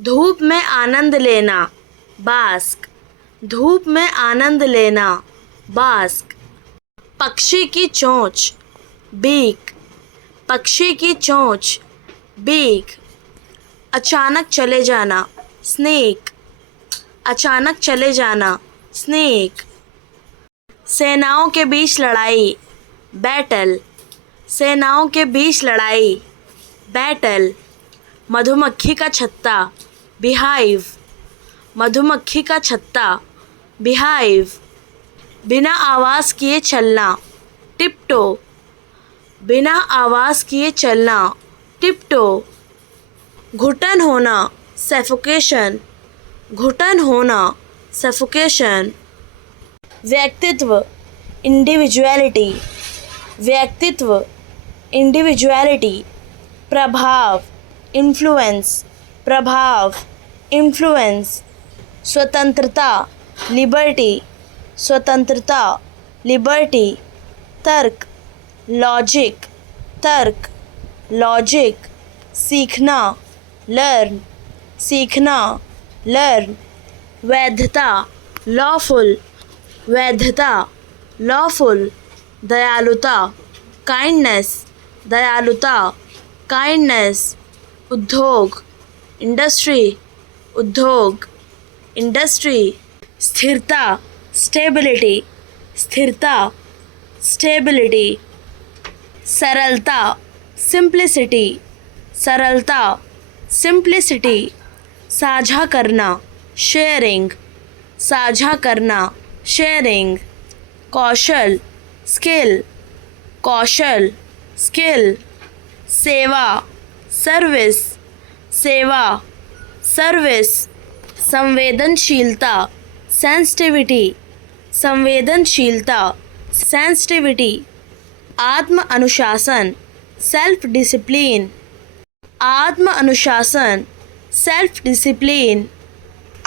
धूप में आनंद लेना, बास्क। धूप में आनंद लेना, बास्क। पक्षी की चोंच, बीक। पक्षी की चोंच, बीक। अचानक चले जाना, स्नेक। अचानक चले जाना, स्नेक। सेनाओं के बीच लड़ाई, बैटल। सेनाओं के बीच लड़ाई, बैटल। मधुमक्खी का छत्ता, बिहाइव। मधुमक्खी का छत्ता, बिहाइव। बिना आवाज़ किए चलना, टिपटो। बिना आवाज़ किए चलना, टिपटो। घुटन होना, सफोकेशन। घुटन होना, सफोकेशन। व्यक्तित्व, इंडिविजुअलिटी। व्यक्तित्व, इंडिविजुअलिटी। प्रभाव, इन्फ्लुएंस। प्रभाव, इन्फ्लुएंस। स्वतंत्रता, लिबर्टी। स्वतंत्रता, लिबर्टी। तर्क, लॉजिक। तर्क, लॉजिक। सीखना, लर्न। सीखना, लर्न। वैधता, लॉफुल। वैधता, लॉफुल। दयालुता, काइंडनेस। दयालुता, काइंडनेस। उद्योग, इंडस्ट्री। उद्योग, इंडस्ट्री। स्थिरता, स्टेबिलिटी। स्थिरता, स्टेबिलिटी। सरलता, सिंप्लिसिटी। सरलता, सिंप्लिसिटी। साझा करना, शेयरिंग। साझा करना, शेयरिंग। कौशल, स्किल। कौशल, स्किल। सेवा, सर्विस। सेवा, सर्विस। संवेदनशीलता, सेंसिटिविटी। संवेदनशीलता, सेंसिटिविटी। आत्म अनुशासन, सेल्फ डिसिप्लिन। आत्म अनुशासन, सेल्फ डिसिप्लिन।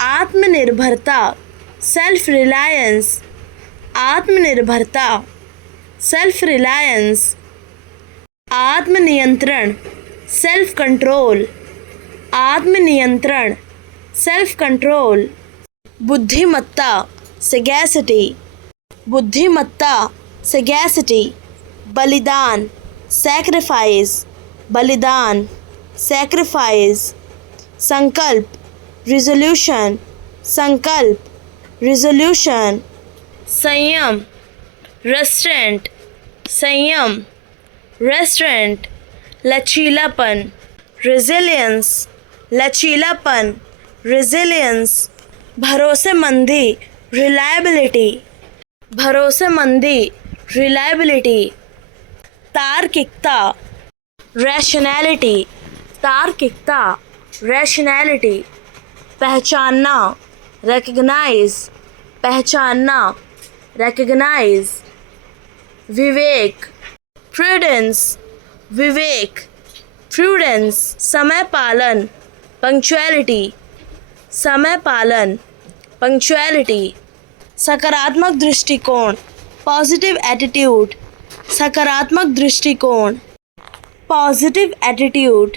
आत्मनिर्भरता, सेल्फ रिलायंस। आत्मनिर्भरता, सेल्फ रिलायंस। आत्मनियंत्रण, सेल्फ कंट्रोल। आत्मनियंत्रण, सेल्फ कंट्रोल। बुद्धिमत्ता, सगैसिटी। बुद्धिमत्ता, सगैसिटी। बलिदान, सैक्रिफाइस। बलिदान, सैक्रिफाइस। संकल्प, रिजोल्यूशन। संकल्प, रिजोल्यूशन। संयम, रेस्ट्रेंट। संयम, रेस्ट्रेंट। लचीलापन, रेजिलियंस। लचीलापन, रेजिलियंस। भरोसेमंदी, रिलायबिलिटी। भरोसेमंदी, रिलायबिलिटी। तार्किकता, रैशनैलिटी। तार्किकता, रैशनैलिटी। पहचानना, रिकग्नाइज। पहचानना, रिकग्नाइज। विवेक, प्रूडेंस। विवेक, प्रूडेंस। समय पालन, पंक्चुअलिटी। समय पालन, पंक्चुअलिटी। सकारात्मक दृष्टिकोण, पॉजिटिव एटीट्यूड। सकारात्मक दृष्टिकोण, पॉजिटिव एटीट्यूड।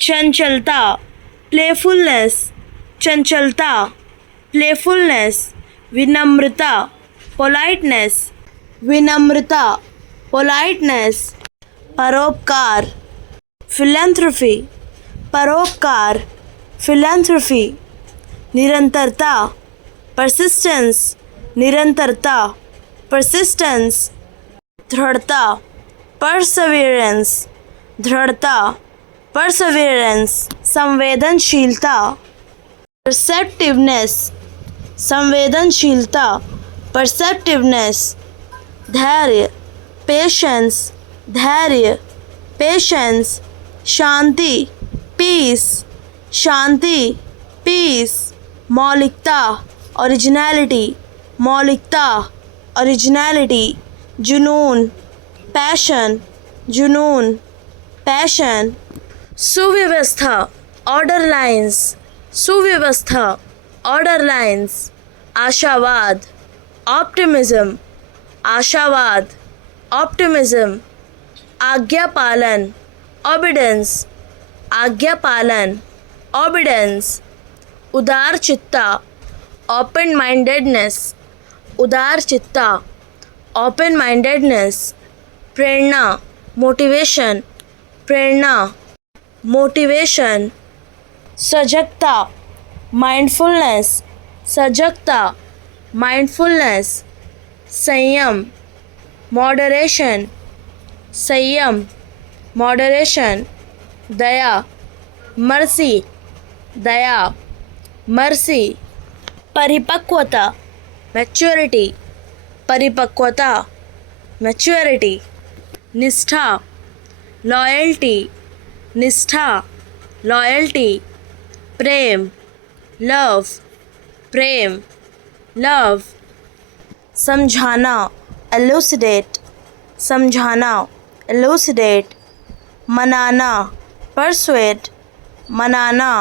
चंचलता, प्लेफुलनेस। चंचलता, प्लेफुलनेस। विनम्रता, पोलाइटनेस। विनम्रता, पोलाइटनेस। परोपकार, फिलैंथ्रोपी। परोपकार, फिलैंथ्रोपी। निरंतरता, परसिस्टेंस। निरंतरता, परसिस्टेंस। दृढ़ता, परसेवरेंस। दृढ़ता, परसेवरेंस। संवेदनशीलता, परसेप्टिवनेस। संवेदनशीलता, परसेप्टिवनेस। धैर्य, पेशेंस। धैर्य, पेशेंस। शांति, पीस। शांति, पीस। मौलिकता, ओरिजिनलिटी। मौलिकता, ओरिजिनलिटी। जुनून, पैशन। जुनून, पैशन। सुव्यवस्था, ऑर्डर लाइन्स। सुव्यवस्था, ऑर्डर लाइन्स। आशावाद, ऑप्टिमिज्म। आशावाद, ऑप्टिमिज्म। आज्ञा पालन, ओबीडेंस। आज्ञा पालन, obedience, उदार चित्ता, open mindedness, उदार चित्ता, open mindedness, प्रेरणा, motivation, प्रेरणा, motivation, सजगता, mindfulness, सजगता, mindfulness, संयम, moderation, संयम, moderation, दया, mercy, दया, mercy, परिपक्वता, maturity, परिपक्वता, maturity, निष्ठा, loyalty, निष्ठा, loyalty, प्रेम, love, प्रेम, love, समझाना, elucidate, समझाना, elucidate, मनाना, persuade, मनाना,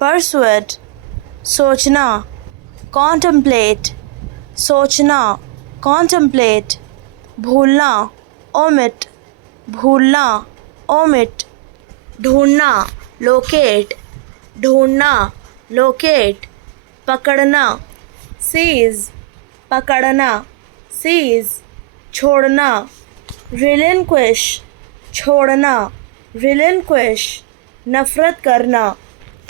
persuade, सोचना, contemplate, सोचना, contemplate, भूलना, omit, भूलना, omit, ढूंढना, locate, ढूंढना, locate, पकड़ना, seize, पकड़ना, seize, छोड़ना, relinquish, छोड़ना, relinquish, नफरत करना,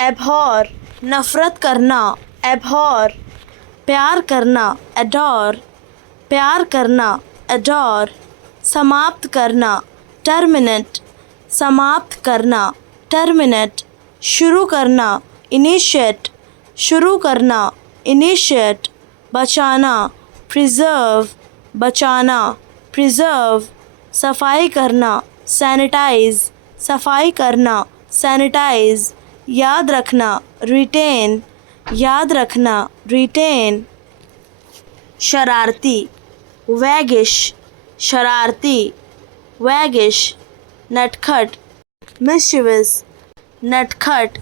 abhor, नफरत करना, abhor, प्यार करना, adore, प्यार करना, adore, समाप्त करना, terminate, समाप्त करना, terminate, शुरू करना, initiate, शुरू करना, initiate, बचाना, preserve, बचाना, preserve, सफाई करना, sanitize, सफाई करना, sanitize, याद रखना, retain, याद रखना, retain, शरारती, waggish, शरारती, waggish, नटखट, mischievous, नटखट,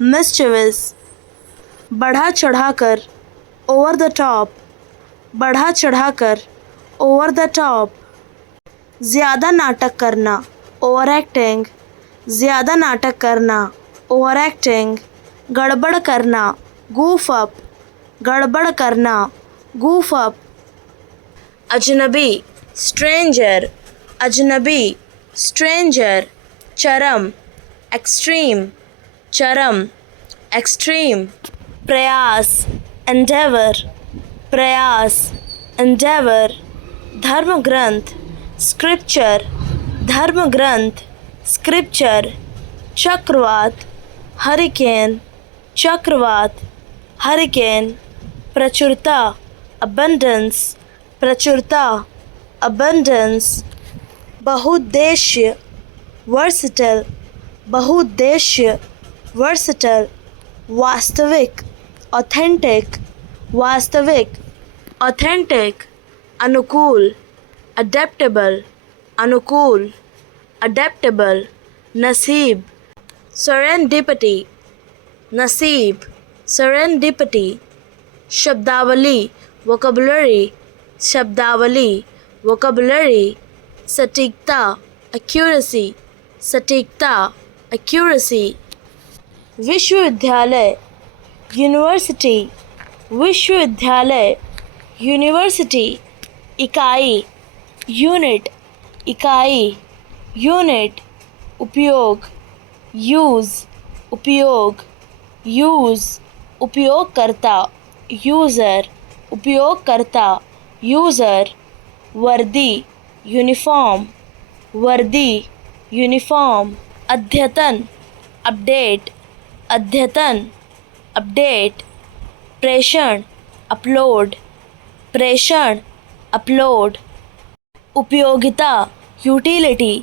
mischievous, बढ़ा चढ़ाकर, over the top, बढ़ा चढ़ाकर, over the top, ज़्यादा नाटक करना, overacting, ज़्यादा नाटक करना, overacting, गड़बड़ करना, goof up, गड़बड़ करना, goof up, अजनबी, stranger, अजनबी, stranger, चरम, extreme, चरम, extreme, प्रयास, endeavor, प्रयास, endeavor, धर्म ग्रंथ, scripture, धर्म ग्रंथ, scripture, चक्रवात, hurricane, चक्रवात, hurricane, प्रचुरता, abundance, प्रचुरता, abundance, बहुउद्देश्य, versatile, बहुउद्देश्य, versatile, वास्तविक, authentic, वास्तविक, authentic, अनुकूल, adaptable, अनुकूल, adaptable, नसीब, serendipity, नसीब, serendipity, शब्दावली, vocabulary, शब्दावली, vocabulary, सटीकता, accuracy, सटीकता, accuracy, विश्वविद्यालय, यूनिवर्सिटी, विश्वविद्यालय, यूनिवर्सिटी, इकाई, यूनिट, इकाई, यूनिट, उपयोग, यूज़, उपयोग, यूज़, उपयोगकर्ता, यूज़र, उपयोगकर्ता, यूज़र, वर्दी, यूनिफॉर्म, वर्दी, यूनिफॉर्म, अद्यतन, अपडेट, अद्यतन, अपडेट, प्रेषण, अपलोड, प्रेषण, अपलोड, उपयोगिता, यूटिलिटी,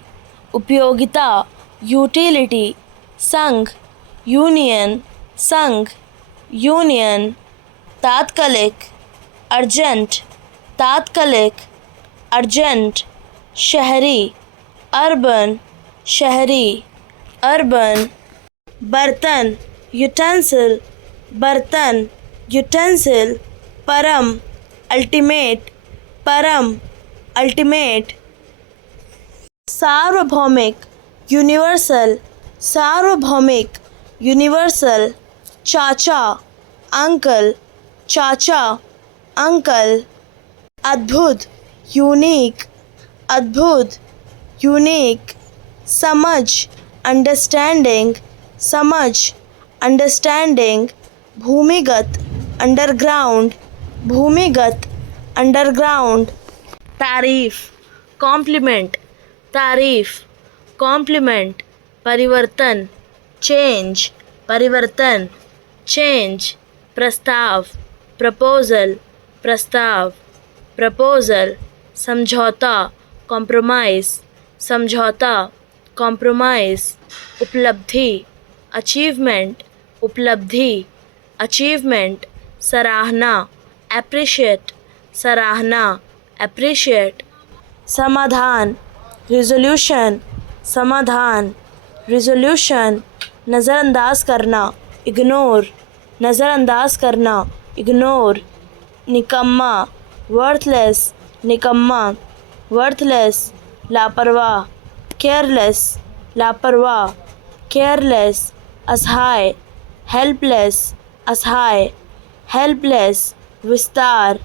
उपयोगिता, यूटिलिटी, संघ, यूनियन, संघ, यूनियन, तात्कालिक, अर्जेंट, तात्कालिक, अर्जेंट, शहरी, अर्बन, शहरी, अर्बन, बर्तन, यूटेंसिल, बर्तन, यूटेंसिल, परम, अल्टीमेट, परम, अल्टीमेट, सार्वभौमिक, यूनिवर्सल, सार्वभौमिक, universal, चाचा, uncle, चाचा, uncle, अद्भुत, unique, अद्भुत, unique, समझ, understanding, समझ, understanding, भूमिगत, underground, भूमिगत, underground, तारीफ, compliment, तारीफ, compliment, परिवर्तन, change, परिवर्तन, change, प्रस्ताव, proposal, प्रस्ताव, proposal, समझौता, compromise, समझौता, compromise, उपलब्धि, achievement, उपलब्धि, achievement, सराहना, appreciate, सराहना, appreciate, समाधान, resolution, समाधान, resolution, नज़रअंदाज करना, ignore, नज़रअंदाज करना, ignore, निकम्मा, worthless, निकम्मा, worthless, लापरवाह, careless, लापरवाह, careless, असहाय, helpless, असहाय, helpless, विस्तार,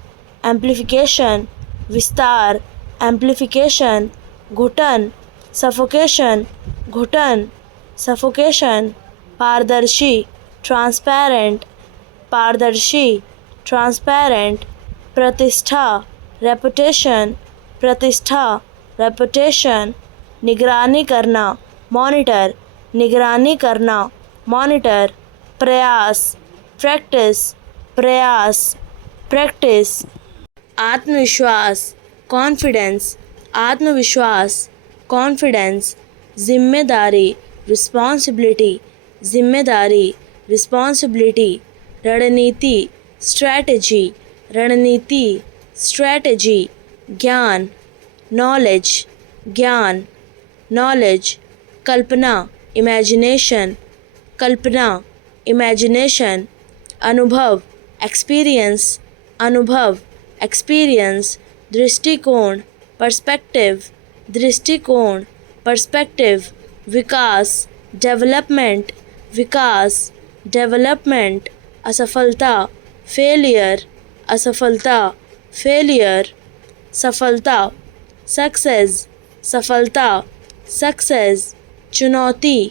amplification, विस्तार, amplification, घुटन, suffocation, घुटन, suffocation, पारदर्शी, transparent, पारदर्शी, transparent, प्रतिष्ठा, reputation, प्रतिष्ठा, reputation, निगरानी करना, monitor, निगरानी करना, monitor, प्रयास, practice, प्रयास, practice, आत्मविश्वास, confidence, आत्मविश्वास, confidence, जिम्मेदारी, responsibility, जिम्मेदारी, responsibility, रणनीति, strategy, रणनीति, strategy, ज्ञान, knowledge, ज्ञान, knowledge, कल्पना, imagination, कल्पना, imagination, अनुभव, experience, अनुभव, experience, दृष्टिकोण, perspective, दृष्टिकोण, perspective, विकास, development, विकास, development, असफलता, failure, असफलता, failure, सफलता, success, सफलता, success, चुनौती,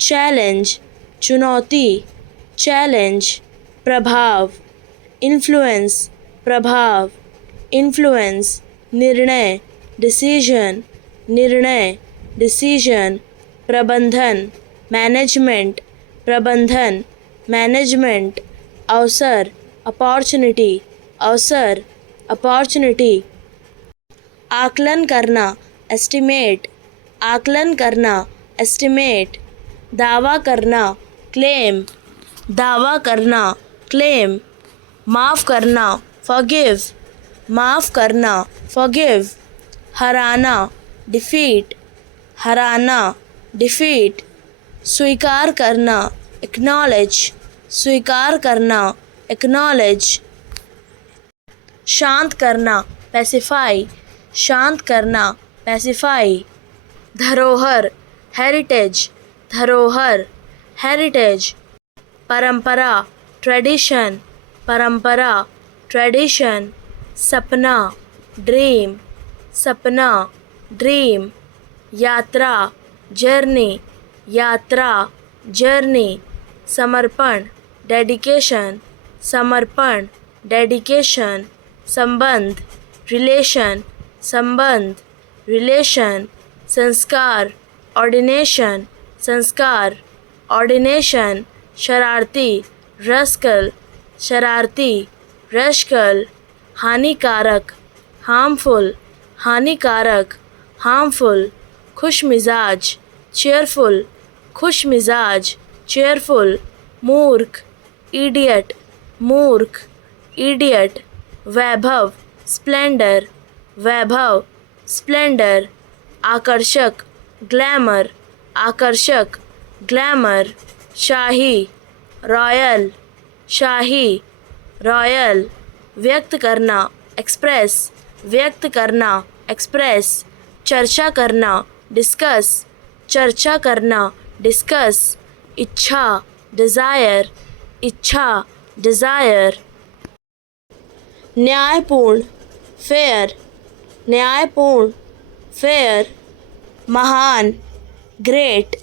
challenge, चुनौती, challenge, प्रभाव, influence, प्रभाव, influence, निर्णय, decision, निर्णय, decision, प्रबंधन, management, प्रबंधन, management, अवसर, opportunity, अवसर, opportunity, आकलन करना, estimate, आकलन करना, estimate, दावा करना, claim, दावा करना, claim, माफ़ करना, forgive, माफ़ करना, forgive, हराना, defeat, हराना, defeat, स्वीकार करना, acknowledge, स्वीकार करना, acknowledge, शांत करना, pacify, शांत करना, pacify, धरोहर, heritage, धरोहर, heritage, परंपरा, tradition, परंपरा, tradition, सपना, dream, सपना, dream, यात्रा, journey, यात्रा, journey, समर्पण, dedication, समर्पण, dedication, संबंध, relation, संबंध, relation, संस्कार, ordination, संस्कार, ordination, शरारती, rascal, शरारती, rascal, हानिकारक, harmful, हानिकारक, harmful, खुशमिजाज, cheerful, खुशमिजाज, cheerful, मूर्ख, idiot, मूर्ख, idiot, वैभव, splendor, वैभव, splendor, आकर्षक, glamour, आकर्षक, glamour, शाही, रॉयल, शाही, रॉयल, व्यक्त करना, एक्सप्रेस, व्यक्त करना, एक्सप्रेस, चर्चा करना, डिस्कस, चर्चा करना, डिस्कस, इच्छा, डिज़ायर, इच्छा, डिज़ायर। न्यायपूर्ण, फेयर, न्यायपूर्ण, फेयर। महान, ग्रेट,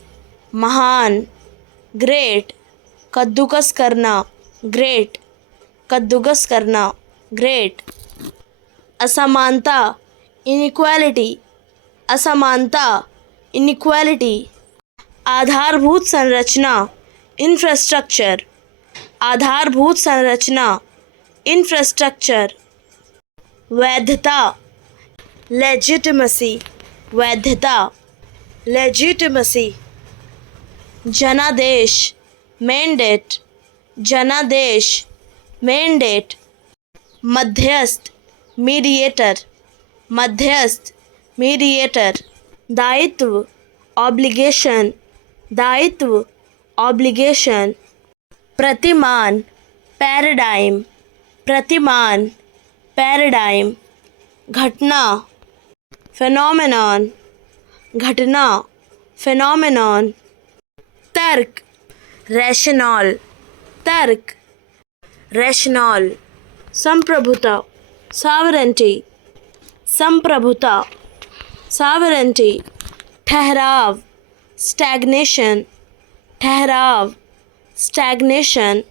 महान, ग्रेट। कद्दूकस करना, ग्रेट, कद्दूकस करना, ग्रेट। असमानता, इनइक्वालिटी, असमानता, इनइक्वालिटी। आधारभूत संरचना, इंफ्रास्ट्रक्चर, आधारभूत संरचना, इंफ्रास्ट्रक्चर। वैधता, लेजिटिमेसी, वैधता, लेजिटिमेसी। जनादेश, मैंडेट, जनादेश, मैंडेट। मध्यस्थ, मीडिएटर, मध्यस्थ, मीडिएटर। दायित्व, ऑब्लिगेशन, दायित्व, ऑब्लिगेशन। प्रतिमान, पैराडाइम, प्रतिमान, पैराडाइम। घटना, फेनोमेनॉन, घटना, फेनोमेनॉन। तर्क, रैशनल, तर्क, रैशनल। संप्रभुता, सॉवरेंटी, संप्रभुता, सॉवरेंटी। ठहराव, स्टैग्नेशन, ठहराव, स्टैग्नेशन।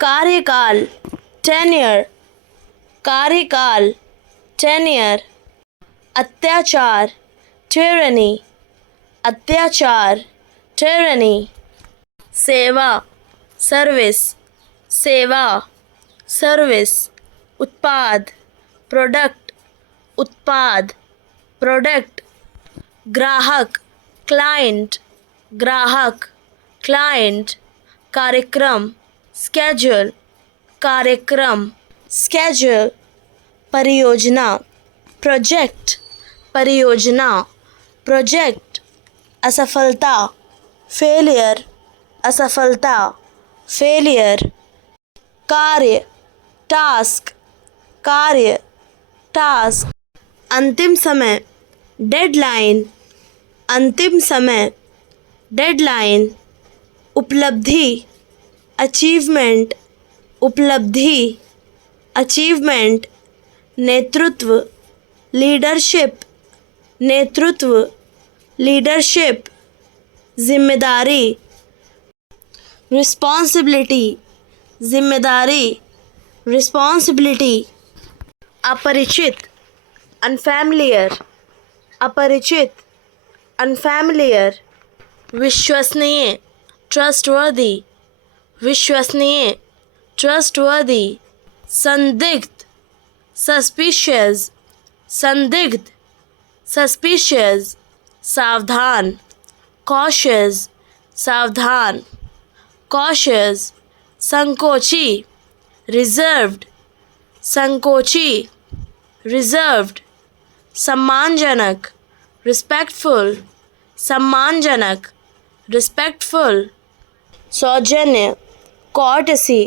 कार्यकाल, टेन्योर, कार्यकाल, टेन्योर। अत्याचार, tyranny, अत्याचार, tyranny। सेवा, सर्विस, सेवा, सर्विस। उत्पाद, प्रोडक्ट, उत्पाद, प्रोडक्ट। ग्राहक, क्लाइंट, ग्राहक, क्लाइंट। कार्यक्रम, स्केड्यूल, कार्यक्रम, स्केड्यूल। परियोजना, प्रोजेक्ट, परियोजना, प्रोजेक्ट। असफलता, फेलियर, असफलता, फेलियर। कार्य, टास्क, कार्य, टास्क। अंतिम समय, डेडलाइन, अंतिम समय, डेडलाइन। उपलब्धि, अचीवमेंट, उपलब्धि, अचीवमेंट। नेतृत्व, लीडरशिप, नेतृत्व, लीडरशिप। जिम्मेदारी, रिस्पॉन्सिबिलिटी, जिम्मेदारी, रिस्पॉन्सिबिलिटी। अपरिचित, अनफैमिलियर, अपरिचित, अनफैमिलियर। विश्वसनीय, ट्रस्टवर्दी, विश्वसनीय, ट्रस्टवर्दी। संदिग्ध, सस्पिशियस, संदिग्ध, सस्पिशियस। सावधान, कॉशियस, सावधान, कॉशियस। संकोची, रिजर्व्ड, संकोची, रिजर्व्ड। सम्मानजनक, रिस्पेक्टफुल, सम्मानजनक, रिस्पेक्टफुल। सौजन्य, कॉर्टसी,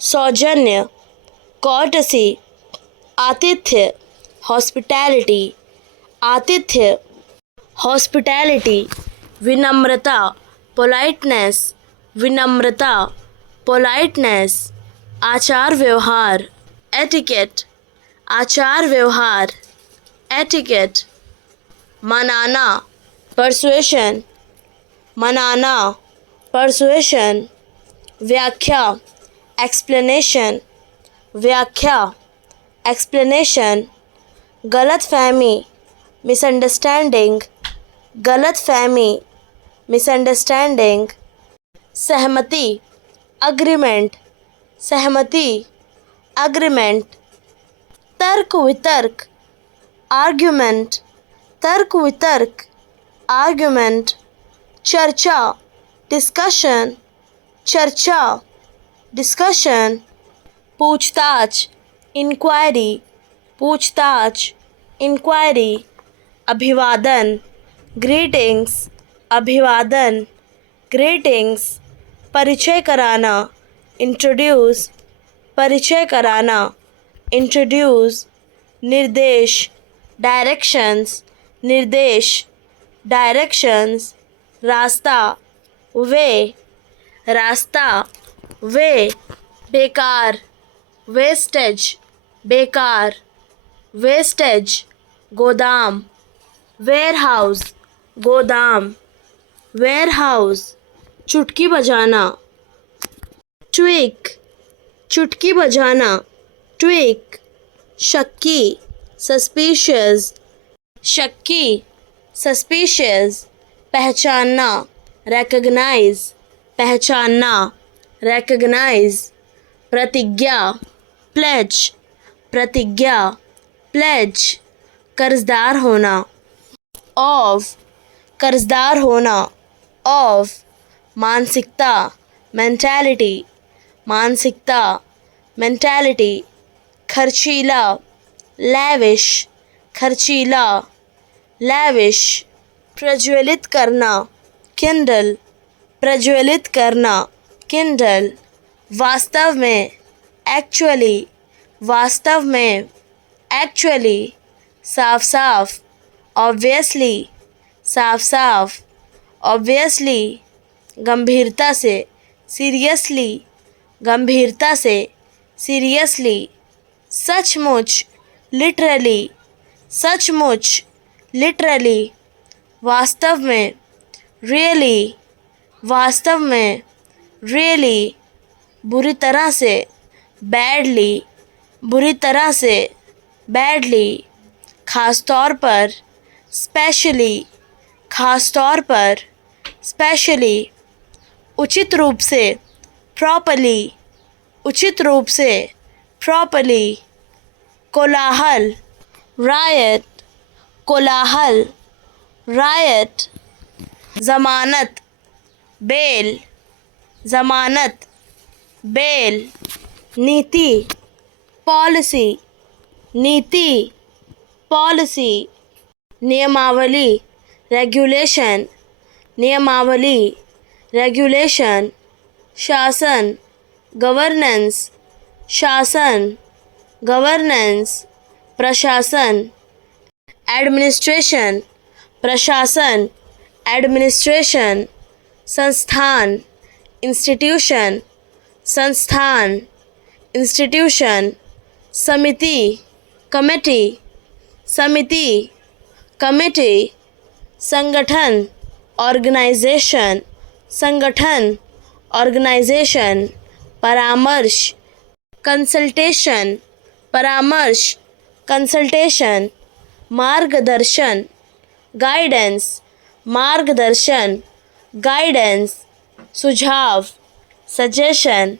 सौजन्य, कॉर्टसी। आतिथ्य, हॉस्पिटैलिटी, आतिथ्य, हॉस्पिटैलिटी। विनम्रता, पोलाइटनेस, विनम्रता, पोलाइटनेस। आचार व्यवहार, एटिकेट, आचार व्यवहार, एटिकेट। मनाना, परसुएशन, मनाना, परसुएशन। व्याख्या, एक्सप्लेनेशन, व्याख्या, एक्सप्लेनेशन। गलतफहमी, मिसअंडरस्टैंडिंग, गलतफहमी, मिसअंडरस्टैंडिंग। सहमति, अग्रीमेंट, सहमति, अग्रीमेंट। तर्क वितर्क, आर्ग्यूमेंट, तर्क वितर्क, आर्ग्यूमेंट। चर्चा, डिस्कशन, चर्चा, डिस्कशन। पूछताछ, इंक्वायरी, पूछताछ, इंक्वायरी। अभिवादन, ग्रीटिंग्स, अभिवादन, ग्रीटिंग्स। परिचय कराना, इंट्रोड्यूस, परिचय कराना, इंट्रोड्यूस। निर्देश, डायरेक्शंस, निर्देश, डायरेक्शंस। रास्ता, वे, रास्ता, वे, बेकार, वेस्टेज, बेकार, वेस्टेज, गोदाम, वेयरहाउस, गोदाम, वेयरहाउस, चुटकी बजाना, ट्विक, चुटकी बजाना, ट्विक, शक्की, सस्पिशियस, शक्की, सस्पिशियस, पहचानना, रिकॉग्नाइज, पहचानना, रिकॉग्नाइज, प्रतिज्ञा, प्लेज, प्रतिज्ञा, प्लेज, कर्जदार होना, ऑफ, कर्जदार होना, ऑफ, मानसिकता, मेंटालिटी, मानसिकता, मेंटालिटी, खर्चीला, लैविश, खर्चीला, लैविश, प्रज्वलित करना, किंडल, प्रज्वलित करना, किंडल, वास्तव में, एक्चुअली, वास्तव में, एक्चुअली, साफ साफ, ऑब्वियसली, साफ साफ, ऑब्वियसली, गंभीरता से, सीरियसली, गंभीरता से, सीरियसली, सचमुच, लिटरली, सचमुच, लिटरली, वास्तव में, रियली, वास्तव में, रियली, बुरी तरह से, बैडली, बुरी तरह से, बैडली, खास तौर पर, स्पेशली, खास तौर पर, स्पेशली, उचित रूप से, प्रॉपर्ली, उचित रूप से, प्रॉपर्ली, कोलाहल, रायट, कोलाहल, रायट, ज़मानत, बेल, ज़मानत, बेल, नीति, पॉलिसी, नीति, पॉलिसी, नियमावली, रेगुलेशन, नियमावली, रेगुलेशन, शासन, गवर्नेंस, शासन, गवर्नेंस, प्रशासन, एडमिनिस्ट्रेशन, प्रशासन, एडमिनिस्ट्रेशन, संस्थान, इंस्टीट्यूशन, संस्थान, इंस्टीट्यूशन, समिति, कमेटी, समिति, कमेटी, संगठन, ऑर्गेनाइजेशन, संगठन, ऑर्गेनाइजेशन, परामर्श, कंसल्टेशन, परामर्श, कंसल्टेशन, मार्गदर्शन, गाइडेंस, मार्गदर्शन, गाइडेंस, सुझाव, सजेशन,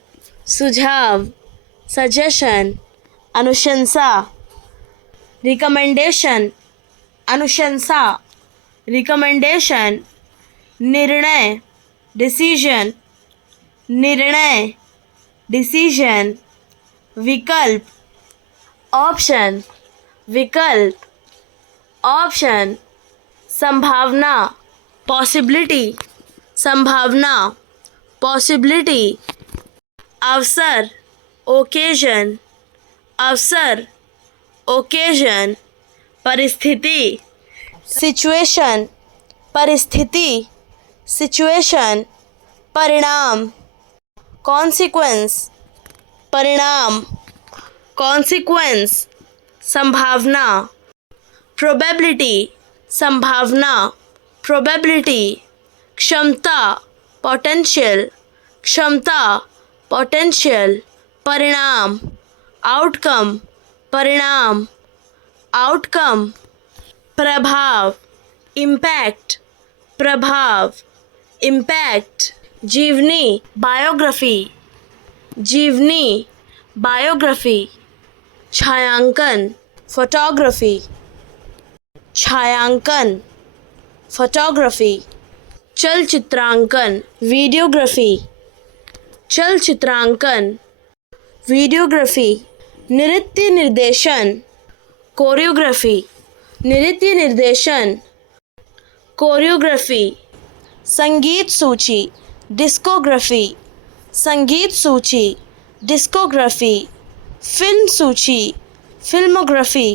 सुझाव, सजेशन, अनुशंसा, रिकमेंडेशन, अनुशंसा, रिकमेंडेशन, निर्णय, डिसीजन, निर्णय, डिसीजन, विकल्प, ऑप्शन, विकल्प, ऑप्शन, संभावना, पॉसिबिलिटी, संभावना, पॉसिबिलिटी, अवसर, ओकेजन, अवसर, ओकेजन, परिस्थिति, सिचुएशन, परिस्थिति, सिचुएशन, परिणाम, कॉन्सिक्वेंस, परिणाम, कॉन्सिक्वेंस, संभावना, प्रोबेबिलिटी, संभावना, प्रोबेबिलिटी, क्षमता, पोटेंशियल, क्षमता, पोटेंशियल, परिणाम, आउटकम, परिणाम, आउटकम, प्रभाव, इम्पैक्ट, प्रभाव, इम्पैक्ट, जीवनी, बायोग्राफी, जीवनी, बायोग्राफी, छायांकन, फोटोग्राफी, छायांकन, फोटोग्राफी, चलचित्रांकन, वीडियोग्राफी, चलचित्रांकन, वीडियोग्राफी, नृत्य निर्देशन, कोरियोग्राफी, नृत्य निर्देशन, कोरियोग्राफी, संगीत सूची, डिस्कोग्राफी, संगीत सूची, डिस्कोग्राफी, फिल्म सूची, फिल्मोग्राफी,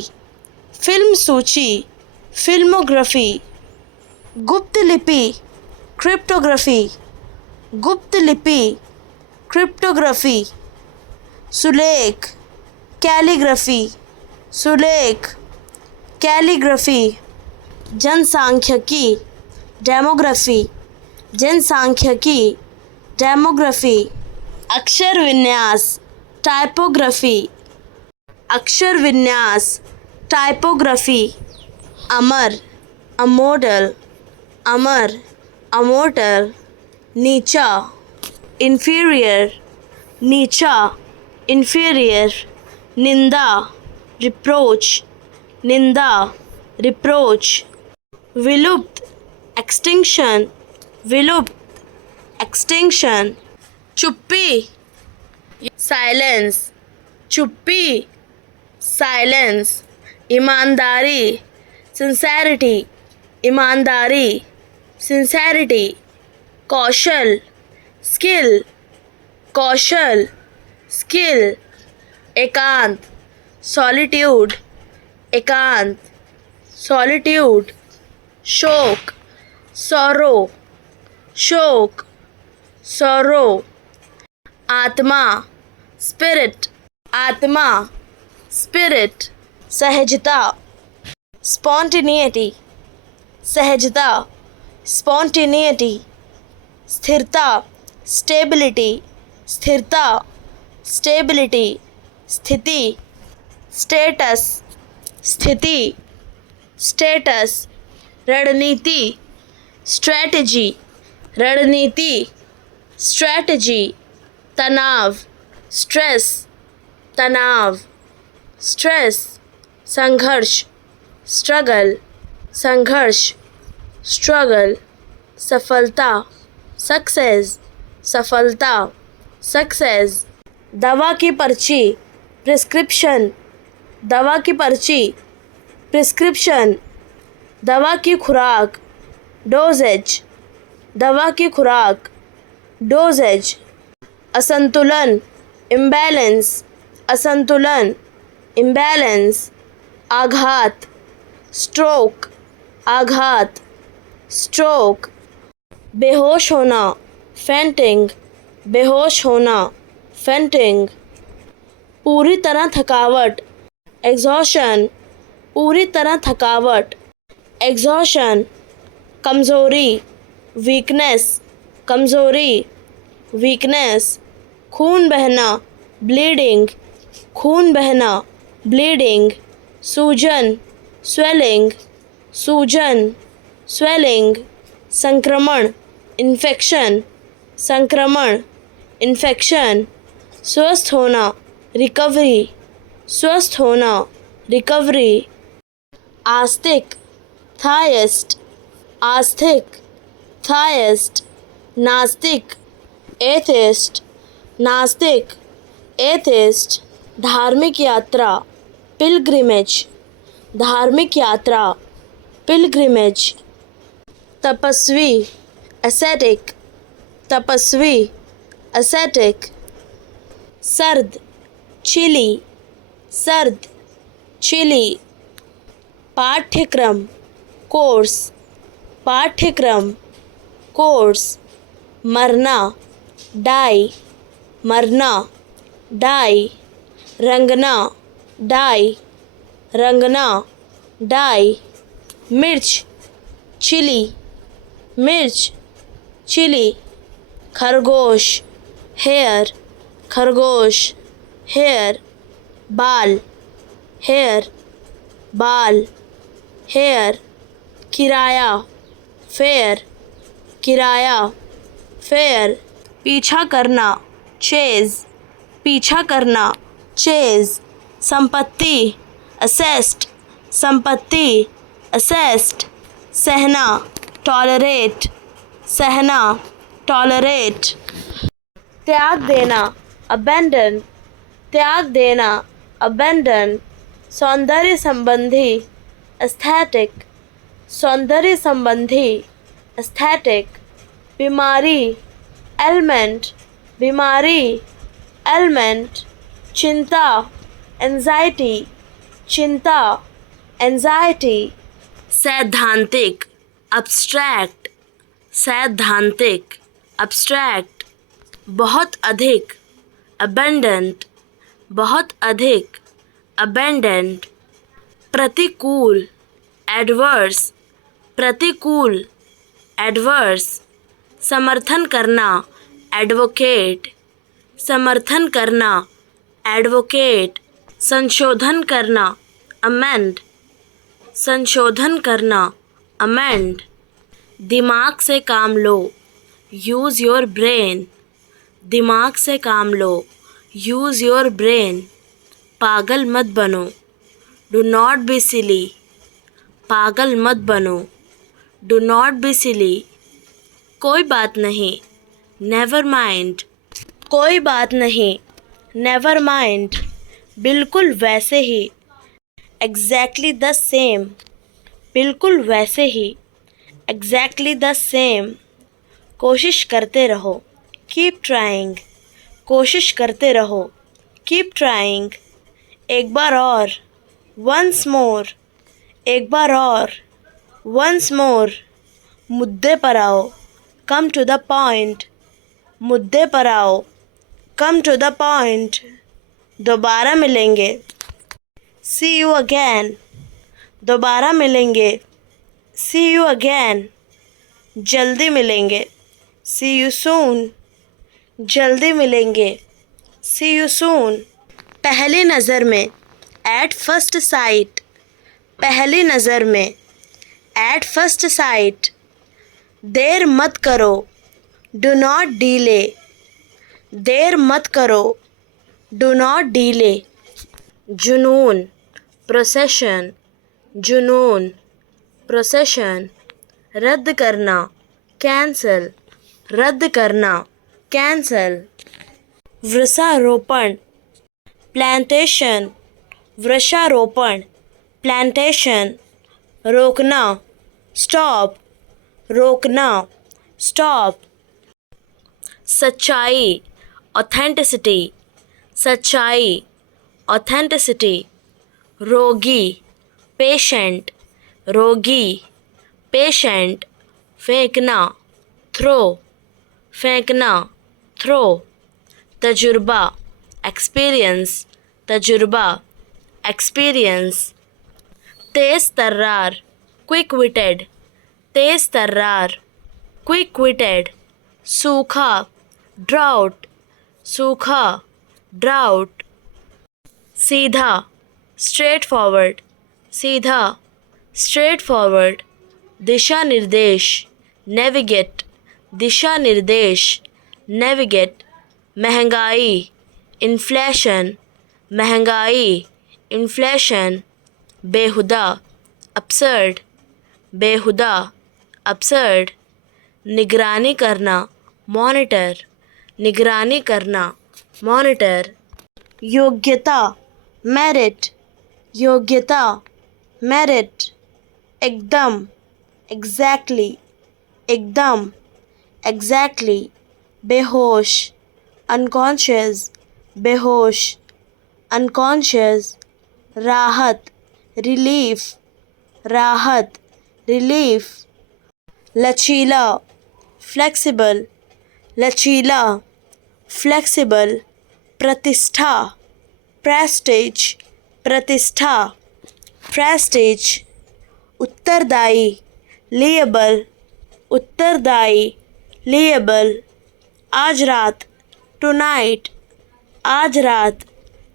फिल्म सूची, फिल्मोग्राफी, गुप्त लिपि, क्रिप्टोग्राफी, गुप्त लिपि, क्रिप्टोग्राफी, सुलेख, कैलीग्राफी, सुलेख, कैलीग्राफी, जनसांख्यिकी, डेमोग्राफी, जनसांख्यिकी, डेमोग्राफी, अक्षर विन्यास, टाइपोग्राफी, अक्षर विन्यास, टाइपोग्राफी, अमर, अमोडल, अमर, अमोटल, नीचा, इंफीरियर, नीचा, इंफीरियर, निंदा, रिप्रोच, निंदा, रिप्रोच, विलुप्त, एक्सटिंक्शन, विलुप्त, एक्सटिंक्शन, चुप्पी, साइलेंस, चुप्पी, साइलेंस, ईमानदारी, सिंसेरिटी, ईमानदारी, सिंसेरिटी, कौशल, स्किल, कौशल, स्किल, एकांत, सॉलिट्यूड, एकांत, सॉलिट्यूड, शोक, सॉरो, शोक, सॉरो, आत्मा, स्पिरिट, आत्मा, स्पिरिट, सहजता, स्पॉन्टेनिटी, सहजता, स्पॉन्टेनिटी, स्थिरता, स्टेबिलिटी, स्थिरता, स्टेबिलिटी, स्थिति, स्टेटस, स्थिति, स्टेटस, रणनीति, स्ट्रैटेजी, रणनीति, स्ट्रैटेजी, तनाव, स्ट्रेस, तनाव, स्ट्रेस, संघर्ष, स्ट्रगल, संघर्ष, स्ट्रगल, सफलता, सक्सेस, सफलता, सक्सेस, दवा की पर्ची, प्रिस्क्रिप्शन, दवा की पर्ची, प्रिस्क्रिप्शन, दवा की खुराक, डोजेज, दवा की खुराक, डोजेज, असंतुलन, इम्बैलेंस, असंतुलन, इम्बैलेंस, आघात, स्ट्रोक, आघात, स्ट्रोक, बेहोश होना, फेंटिंग, बेहोश होना, फेंटिंग, पूरी तरह थकावट, एग्जॉशन, पूरी तरह थकावट, एग्जॉशन, कमज़ोरी, वीकनेस, कमज़ोरी, वीकनेस, खून बहना, ब्लीडिंग, खून बहना, ब्लीडिंग, सूजन, स्वेलिंग, सूजन, स्वेलिंग, संक्रमण, इन्फेक्शन, संक्रमण, इन्फेक्शन, स्वस्थ होना, रिकवरी, स्वस्थ होना, रिकवरी, आस्तिक, थाइस्ट, आस्तिक, थाइस्ट, नास्तिक, एथिस्ट, नास्तिक, एथिस्ट, धार्मिक यात्रा, पिलग्रिमेज, धार्मिक यात्रा, पिलग्रिमेज, तपस्वी, एसेटिक, तपस्वी, एसेटिक, सर्द, चिली, सर्द, चिली, पाठ्यक्रम, कोर्स, पाठ्यक्रम, कोर्स, मरना, डाई, मरना, डाई, रंगना, डाई, रंगना, डाई, मिर्च, चिली, मिर्च, चिली, खरगोश, हेयर, खरगोश, हेयर, बाल, हेयर, बाल, हेयर, किराया, फेयर, किराया, फेयर, पीछा करना, चेज, पीछा करना, चेज, संपत्ति, असेस्ट, संपत्ति, असेस्ट, सहना, टॉलरेट, सहना, टॉलरेट, त्याग देना, अबेंडन, त्याग देना, अबेंडन, सौंदर्य संबंधी, एस्थेटिक, सौंदर्य संबंधी, एस्थेटिक, बीमारी, एलमेंट, बीमारी, एलमेंट, चिंता, एंजाइटी, चिंता, एंजाइटी, सैद्धांतिक, अब्स्ट्रैक्ट, सैद्धांतिक, abstract, बहुत अधिक, abundant, बहुत अधिक, abundant, प्रतिकूल, adverse, प्रतिकूल, adverse, समर्थन करना, advocate, समर्थन करना, advocate, संशोधन करना, amend, संशोधन करना, amend, दिमाग से काम लो, use your brain, दिमाग से काम लो, use your brain, पागल मत बनो, do not be silly, पागल मत बनो, do not be silly, कोई बात नहीं, never mind, कोई बात नहीं, never mind, बिल्कुल वैसे ही, exactly the same, बिल्कुल वैसे ही, exactly the same, कोशिश करते रहो, keep trying, कोशिश करते रहो, keep trying, एक बार और, once more, एक बार और, once more, मुद्दे पर आओ, come to the point, मुद्दे पर आओ, come to the point, दोबारा मिलेंगे, see you again, दोबारा मिलेंगे, see you again, जल्दी मिलेंगे, see you soon, जल्दी मिलेंगे, see you soon, पहली नज़र में, at first sight, पहली नज़र में, at first sight, देर मत करो, do not delay, देर मत करो, do not delay, जुनून, procession, जुनून, procession, रद्द करना, cancel, रद्द करना, cancel, वृक्षारोपण, plantation, वृक्षारोपण, plantation, रोकना, stop, रोकना, stop, सच्चाई, authenticity, सच्चाई, authenticity, रोगी, patient, रोगी, patient, फेंकना, throw, फेंकना, throw, तजुर्बा, experience, तजुर्बा, experience, तेज तर्रार, quick witted, तेज तर्रार, quick witted, सूखा, drought, सूखा, drought, सीधा, straight forward, सीधा, straight forward, दिशा निर्देश, navigate, दिशा निर्देश, navigate, महंगाई, inflation, महंगाई, inflation, बेहुदा, absurd, बेहुदा, absurd, निगरानी करना, monitor, निगरानी करना, monitor, योग्यता, merit, योग्यता, merit, एकदम, exactly, एकदम, exactly, बेहोश, unconscious, बेहोश, unconscious, राहत, relief, राहत, relief, लचीला, flexible, लचीला, flexible, प्रतिष्ठा, prestige, प्रतिष्ठा, prestige, उत्तरदायी, liable, उत्तरदायी, liable, आज रात, tonight, आज रात,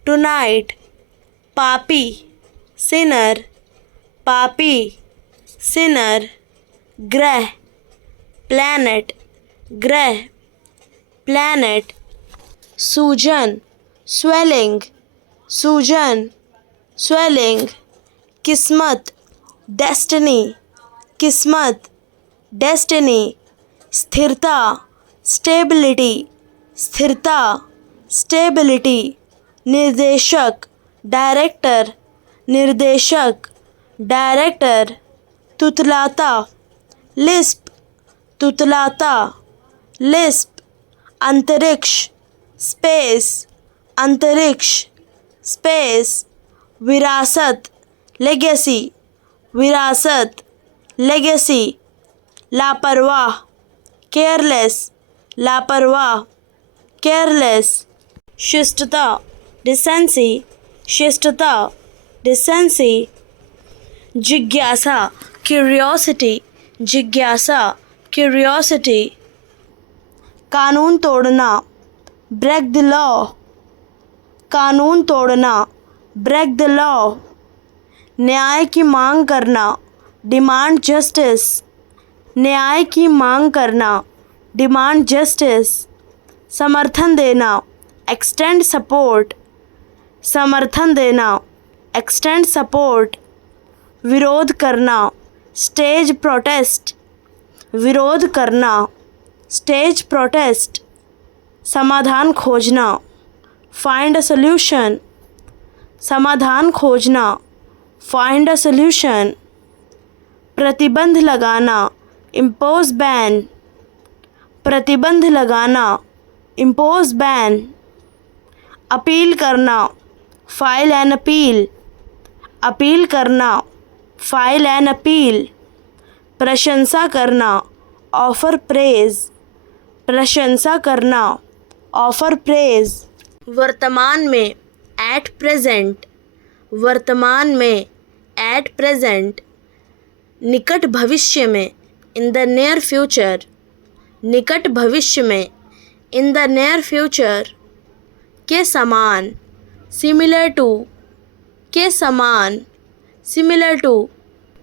tonight, पापी, sinner, पापी, sinner, ग्रह, planet, ग्रह, planet, सूजन, swelling, सूजन, swelling, किस्मत, destiny, किस्मत, destiny, स्थिरता, stability, स्थिरता, stability, निर्देशक, director, निर्देशक, director, तुतलाता, lisp, तुतलाता, lisp, अंतरिक्ष, space, अंतरिक्ष, space, विरासत, legacy, विरासत, legacy, लापरवाह, careless, लापरवाह, केयरलेस, शिष्टता, डिसेंसी, शिष्टता, डिसेंसी, जिज्ञासा, क्यूरियोसिटी, जिज्ञासा, क्यूरियोसिटी, कानून तोड़ना, ब्रेक द लॉ, कानून तोड़ना, ब्रेक द लॉ, न्याय की मांग करना, डिमांड जस्टिस, न्याय की मांग करना, डिमांड जस्टिस, समर्थन देना, एक्सटेंड सपोर्ट, समर्थन देना, एक्सटेंड सपोर्ट, विरोध करना, स्टेज प्रोटेस्ट, विरोध करना, स्टेज प्रोटेस्ट, समाधान खोजना, फाइंड अ सॉल्यूशन, समाधान खोजना, फाइंड अ सॉल्यूशन, प्रतिबंध लगाना, इम्पोज बैन, प्रतिबंध लगाना, इम्पोज बैन, अपील करना, फाइल एन अपील, अपील करना, फाइल एन अपील, प्रशंसा करना, ऑफर प्रेज, प्रशंसा करना, ऑफर प्रेज, वर्तमान में, एट प्रेजेंट, वर्तमान में, एट प्रेजेंट, निकट भविष्य में, इन द नियर फ्यूचर, निकट भविष्य में, इन द नियर फ्यूचर, के समान, सिमिलर टू, के समान, सिमिलर टू,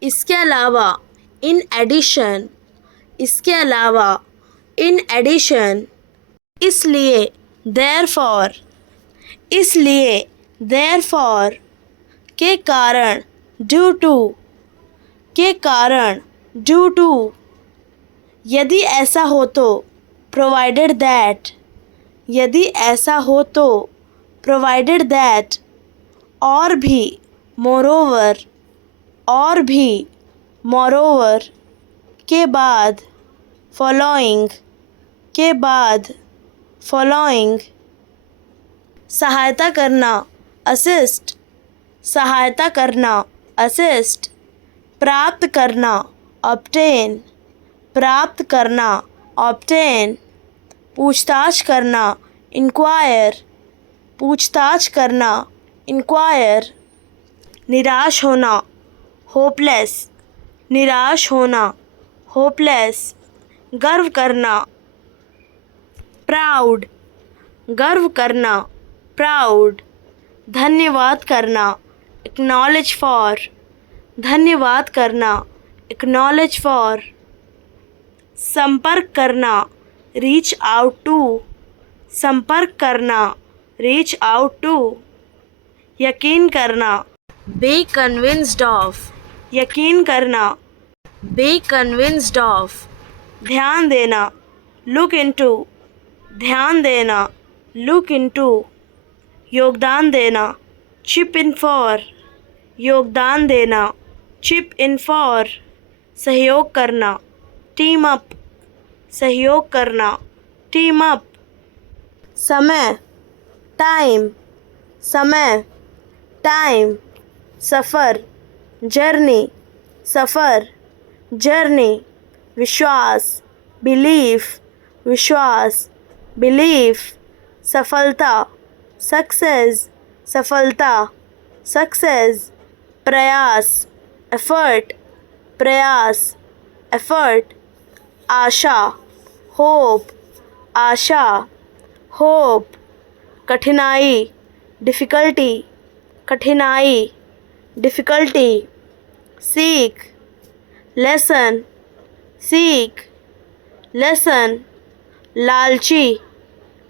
इसके अलावा, इन एडिशन, इसके अलावा, इन एडिशन, इसलिए, देयरफॉर, इसलिए, देयरफॉर, के कारण, ड्यू टू, के कारण, ड्यू टू, यदि ऐसा हो तो, प्रोवाइडेड दैट, यदि ऐसा हो तो, प्रोवाइडेड दैट, और भी, मोरोवर, और भी, मोरोवर, के बाद, फॉलोइंग, के बाद, फॉलोइंग, सहायता करना, असिस्ट, सहायता करना, असिस्ट, प्राप्त करना, ऑब्टेन, प्राप्त करना, ऑब्टेन, पूछताछ करना, इंक्वायर, पूछताछ करना, इंक्वायर, निराश होना, होपलेस, निराश होना, होपलेस, गर्व करना, प्राउड, गर्व करना, प्राउड, धन्यवाद करना, एक्नॉलेज फॉर, धन्यवाद करना, एक्नॉलेज फॉर, संपर्क करना, रीच आउट टू, संपर्क करना, रीच आउट टू, यकीन करना, बी कन्विंस्ड ऑफ, यकीन करना, बी कन्विंस्ड ऑफ, ध्यान देना, लुक इनटू, ध्यान देना, लुक इनटू, योगदान देना, चिप इन फॉर, योगदान देना, चिप इन फॉर, सहयोग करना, टीम अप, सहयोग करना, टीम अप, समय, टाइम, समय, टाइम, सफ़र, जर्नी, सफ़र, जर्नी, विश्वास, बिलीफ, विश्वास, बिलीफ, सफलता, सक्सेस, सफलता, सक्सेस, प्रयास, एफर्ट, प्रयास, एफर्ट, आशा, होप, आशा, होप, कठिनाई, डिफ़िकल्टी, कठिनाई, डिफ़िकल्टी, सीख, लेसन, सीख, लेसन, लालची,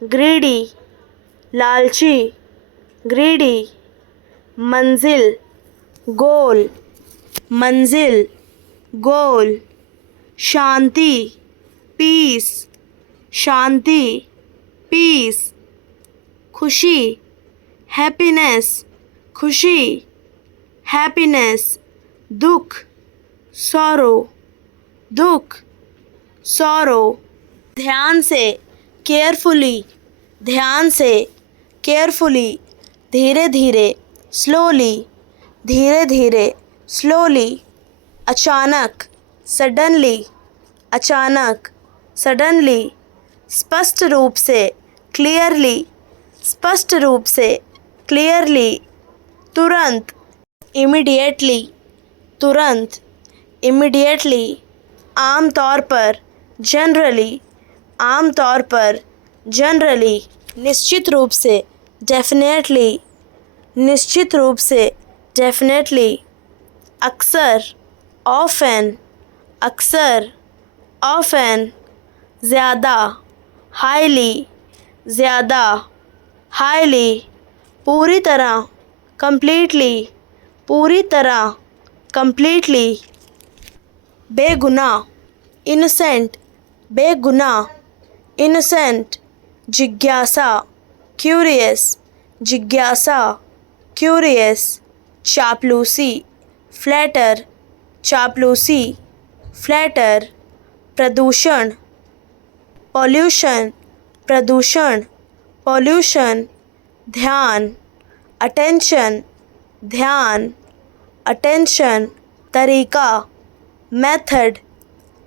ग्रीडी, लालची, ग्रीडी, मंजिल, गोल, मंजिल, गोल, शांति, पीस, शांति, पीस, खुशी, हैप्पीनेस, खुशी, हैप्पीनेस, दुख, सॉरो, दुख, सॉरो, ध्यान से, केयरफुली, ध्यान से, केयरफुली, धीरे धीरे, स्लोली, धीरे धीरे, स्लोली, अचानक, सडनली, अचानक, सडनली, स्पष्ट रूप से, क्लियरली, स्पष्ट रूप से, क्लियरली, तुरंत, इमीडिएटली, तुरंत, इमीडिएटली, आमतौर पर, जनरली, आमतौर पर, जनरली, निश्चित रूप से, डेफिनेटली, निश्चित रूप से, डेफिनेटली, अक्सर, ऑफन, अक्सर, ऑफन, ज़्यादा, हाईली, ज़्यादा, हाईली, पूरी तरह, कंप्लीटली, पूरी तरह, कंप्लीटली, बेगुनाह, इनोसेंट, बेगुनाह, इनोसेंट, जिज्ञासा, क्यूरियस, जिज्ञासा, क्यूरियस, चापलूसी, फ्लैटर, चापलूसी, फ्लैटर, प्रदूषण, पॉल्यूशन, प्रदूषण, पॉल्यूशन, ध्यान, अटेंशन, ध्यान, अटेंशन, तरीका, मेथड,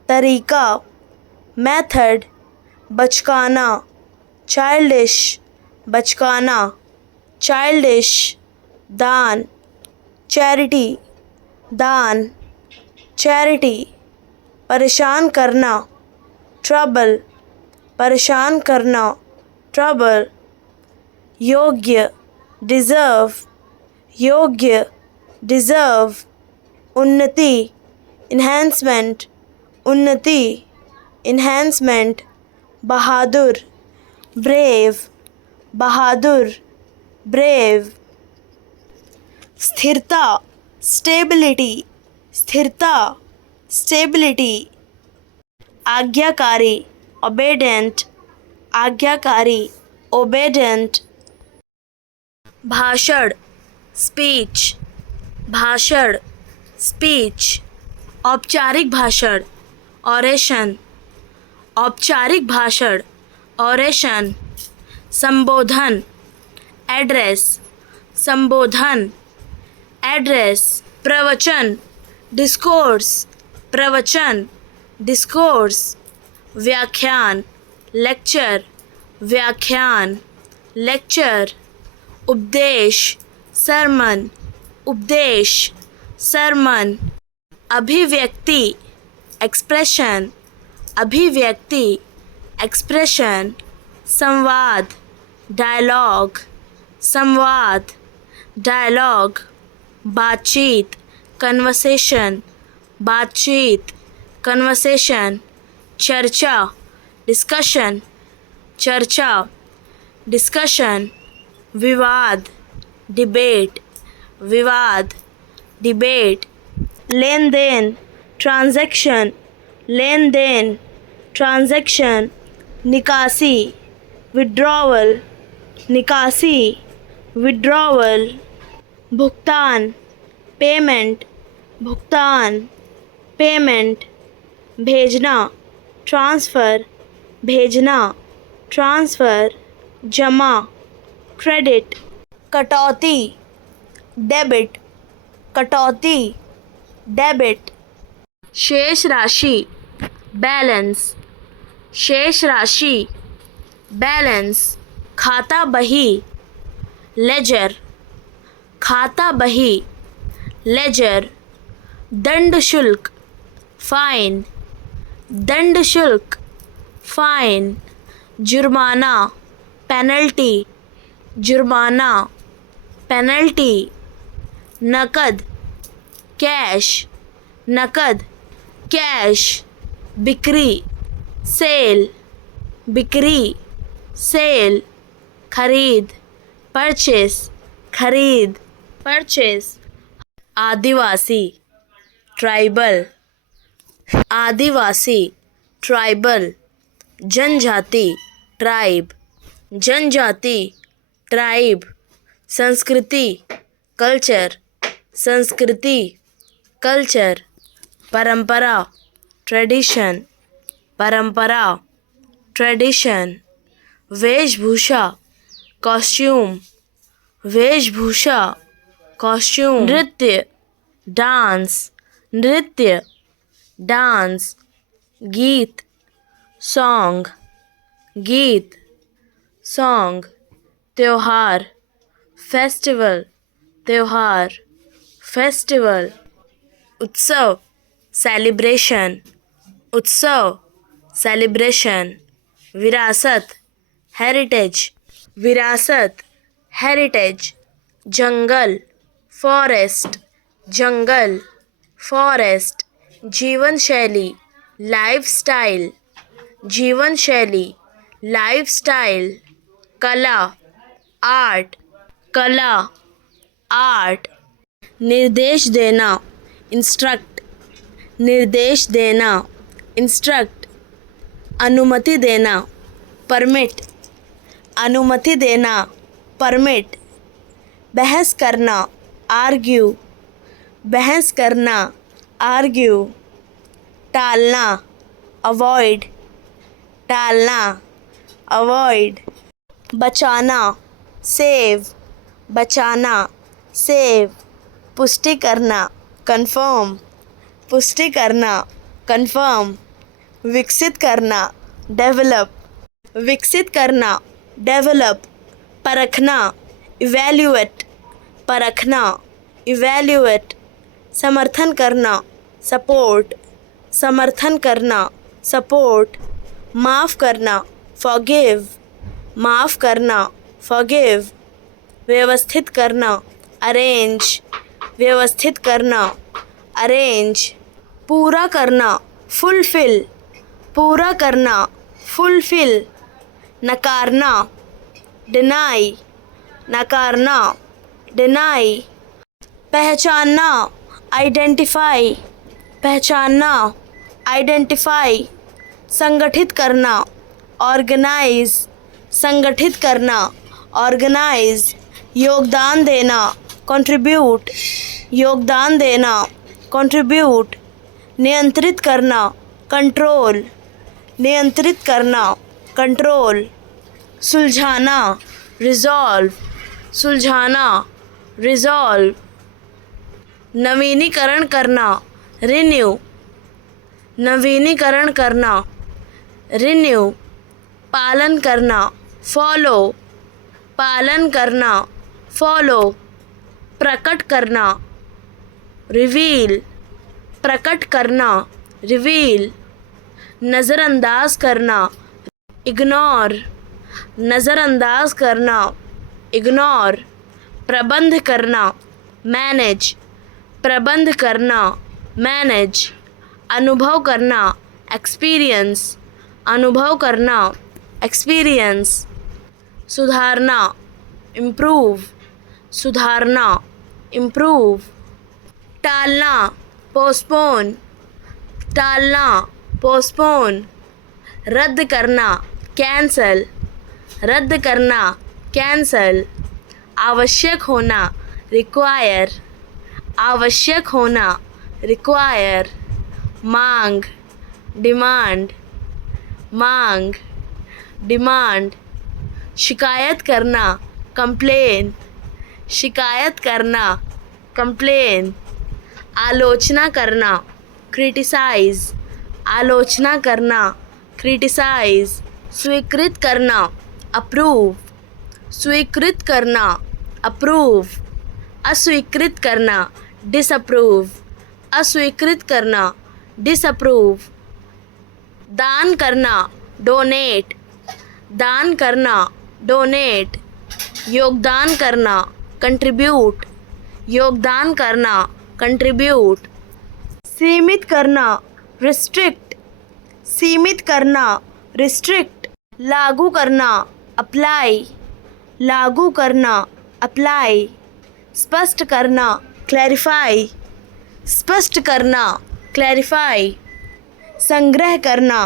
तरीका, मेथड, बचकाना, चाइल्डिश, बचकाना, चाइल्डिश, दान, चैरिटी, दान, चैरिटी, परेशान करना, ट्रबल, परेशान करना, ट्रबल, योग्य, डिज़र्व, योग्य, डिज़र्व, उन्नति, इन्हेंसमेंट, उन्नति, इन्हेंसमेंट, बहादुर, ब्रेव, बहादुर, ब्रेव, स्थिरता, स्टेबिलिटी, स्थिरता, स्टेबिलिटी, आज्ञाकारी, ओबेडेंट, आज्ञाकारी, ओबेडेंट, भाषण, स्पीच, भाषण, स्पीच, औपचारिक भाषण, ऑरेशन, औपचारिक भाषण, ऑरेशन, संबोधन, एड्रेस, संबोधन, एड्रेस, प्रवचन, डिस्कोर्स, प्रवचन, डिस्कोर्स, व्याख्यान, लेक्चर, व्याख्यान, लेक्चर, उपदेश, सरमन, उपदेश, सरमन, अभिव्यक्ति, एक्सप्रेशन, अभिव्यक्ति, एक्सप्रेशन, संवाद, डायलॉग, संवाद, डायलॉग, बातचीत, कन्वर्सेशन, बातचीत, कन्वर्सेशन, चर्चा, डिस्कशन, चर्चा, डिस्कशन, विवाद, डिबेट, विवाद, डिबेट, लेन देन, ट्रांजैक्शन, लेन देन, ट्रांजैक्शन, निकासी, विड्रॉवल, निकासी, विड्रॉवल, भुगतान, पेमेंट, भुगतान, पेमेंट, भेजना, ट्रांसफ़र, भेजना, ट्रांसफ़र, जमा, क्रेडिट, कटौती, डेबिट, कटौती, डेबिट, शेष राशि, बैलेंस, शेष राशि, बैलेंस, खाता बही, लेजर, खाता बही, लेजर, दंड शुल्क, फाइन, दंड शुल्क, फाइन, जुर्माना, पेनल्टी, जुर्माना, पेनल्टी, नकद, कैश, नकद, कैश, बिक्री, सेल, बिक्री, सेल, खरीद, परचेस, खरीद, परचेस, आदिवासी, ट्राइबल, आदिवासी, ट्राइबल, जनजाति, ट्राइब, जनजाति, ट्राइब, संस्कृति, कल्चर, संस्कृति, कल्चर, परंपरा, ट्रेडिशन, परंपरा, ट्रेडिशन, वेशभूषा, कॉस्ट्यूम, वेशभूषा, कॉस्ट्यूम, नृत्य, डांस, नृत्य, डांस, गीत, सॉन्ग, गीत सॉन्ग, त्योहार फेस्टिवल, त्योहार फेस्टिवल, उत्सव सेलिब्रेशन, उत्सव सेलिब्रेशन, विरासत हेरिटेज, विरासत हेरिटेज, जंगल फॉरेस्ट, जंगल फॉरेस्ट, जीवन शैली लाइफस्टाइल, जीवन शैली लाइफस्टाइल, कला आर्ट, कला आर्ट, निर्देश देना इंस्ट्रक्ट, निर्देश देना इंस्ट्रक्ट, अनुमति देना परमिट, अनुमति देना परमिट, बहस करना आर्ग्यू, बहस करना आर्ग्यू, टालना अवॉइड, टालना अवॉइड, बचाना सेव, बचाना सेव, पुष्टि करना कंफर्म, पुष्टि करना कंफर्म, विकसित करना डेवलप, विकसित करना डेवलप, परखना इवैल्यूएट, परखना इवैल्यूएट, समर्थन करना सपोर्ट, समर्थन करना सपोर्ट, माफ़ करना फॉरगिव, माफ़ करना फॉरगिव, व्यवस्थित करना अरेंज, व्यवस्थित करना अरेंज, पूरा करना फुलफिल, पूरा करना फुलफिल, नकारना डिनाई, नकारना डिनाई, पहचानना आइडेंटिफाई, पहचानना आइडेंटिफाई, संगठित करना ऑर्गेनाइज, संगठित करना ऑर्गेनाइज, योगदान देना कंट्रीब्यूट, योगदान देना कंट्रीब्यूट, नियंत्रित करना कंट्रोल, नियंत्रित करना कंट्रोल, सुलझाना रिजॉल्व, सुलझाना रिजॉल्व, नवीनीकरण करना रिन्यू, नवीनीकरण करना रिन्यू, पालन करना फॉलो, पालन करना फॉलो, प्रकट करना रिवील, प्रकट करना रिवील, नज़रअंदाज करना इग्नोर, नज़रअंदाज करना इग्नोर, प्रबंध करना मैनेज, प्रबंध करना मैनेज, अनुभव करना एक्सपीरियंस, अनुभव करना एक्सपीरियंस, सुधारना इम्प्रूव, सुधारना इम्प्रूव, टालना पोस्टपोन, टालना पोस्टपोन, रद्द करना कैंसल, रद्द करना कैंसल, आवश्यक होना रिक्वायर, आवश्यक होना रिक्वायर, मांग डिमांड, मांग डिमांड, शिकायत करना कंप्लेन, शिकायत करना कंप्लेन, आलोचना करना क्रिटिसाइज, आलोचना करना क्रिटिसाइज, स्वीकृत करना अप्रूव, स्वीकृत करना अप्रूव, अस्वीकृत करना डिसअप्रूव, अस्वीकृत करना डिसअप्रूव, दान करना डोनेट, दान करना डोनेट, योगदान करना कंट्रीब्यूट, योगदान करना कंट्रीब्यूट, सीमित करना रिस्ट्रिक्ट, सीमित करना रिस्ट्रिक्ट, लागू करना अप्लाई, लागू करना अप्लाई, स्पष्ट करना क्लैरिफाई, स्पष्ट करना क्लैरिफाई, संग्रह करना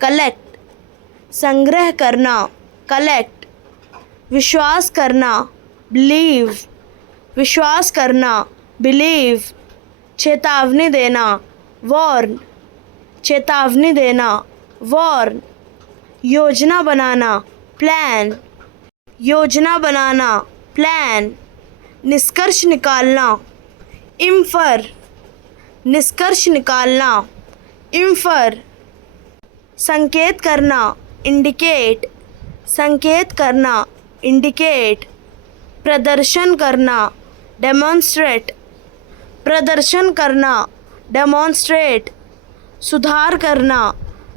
कलेक्ट, संग्रह करना कलेक्ट, विश्वास करना बिलीव, विश्वास करना बिलीव, चेतावनी देना वार्न, चेतावनी देना वार्न, योजना बनाना प्लान, योजना बनाना प्लान, निष्कर्ष निकालना इन्फर, निष्कर्ष निकालना इन्फर, संकेत करना इंडिकेट संकेत करना, इंडिकेट। प्रदर्शन करना, डेमोन्स्ट्रेट, प्रदर्शन करना, डेमोन्स्ट्रेट। सुधार करना,